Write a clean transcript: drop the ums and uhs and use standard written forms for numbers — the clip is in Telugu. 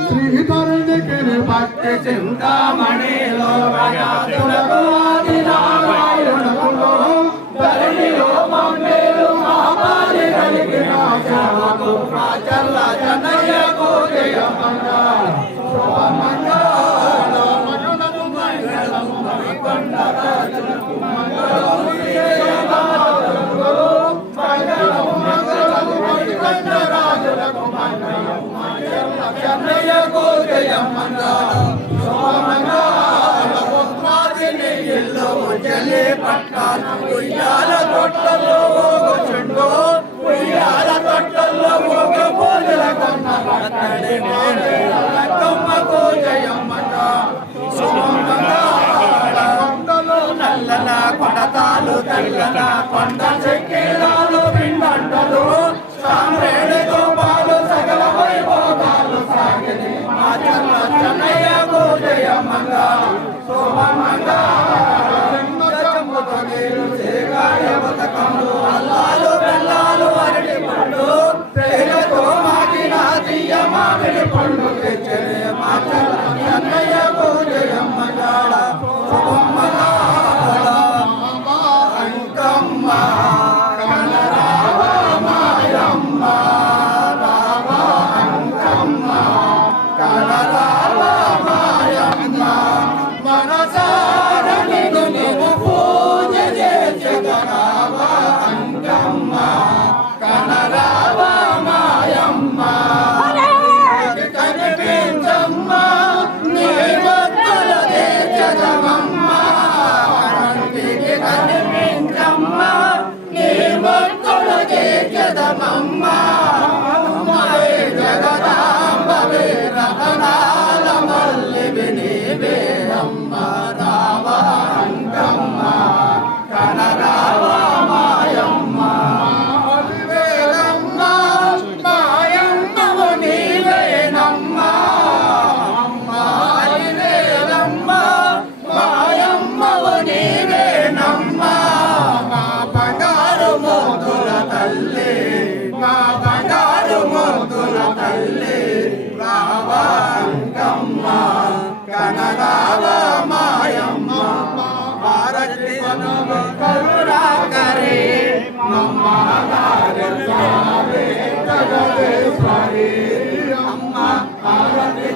శ్రీధరునికి భక్తి చింతామణిలో ధరణిలో మమ్మేలు మహామారి కలిగిన సేవకు ప్రాచల్ల జనయ్యకు జయమంగళ శుభమంగళ మనునకు మంగళము మణికొండ రాజులకు మంగళము మంగళము మంగళము మణికొండ రాజులకు మంగళము జనయ్యకు జయమంగళ శుభమంగళ పుత్రాదిని ఇల్లు జలి పట్టాల ఉయ్యాల తొట్టల్లో ఊగుచుండు ఉయ్యాల తొట్టల్లో ఊగు పూజల కొన్న భక్తడి కొమ్మకు జయమ్మట శుభమంగళ నల్లల కొడతాలు తెల్లల కొండ చెక్కిలాలు పిండంటలు సామ్రేణి గోపాలు సకల వైభోగాలు సాగిని మా చల్ల చెన్నయ్యకు జయమంగళ శుభమంగళ అల్లాలు బెల్లాలు అరటి పండు ప్రేమతో మాటిన తీయ మామిడి పండు తెచ్చే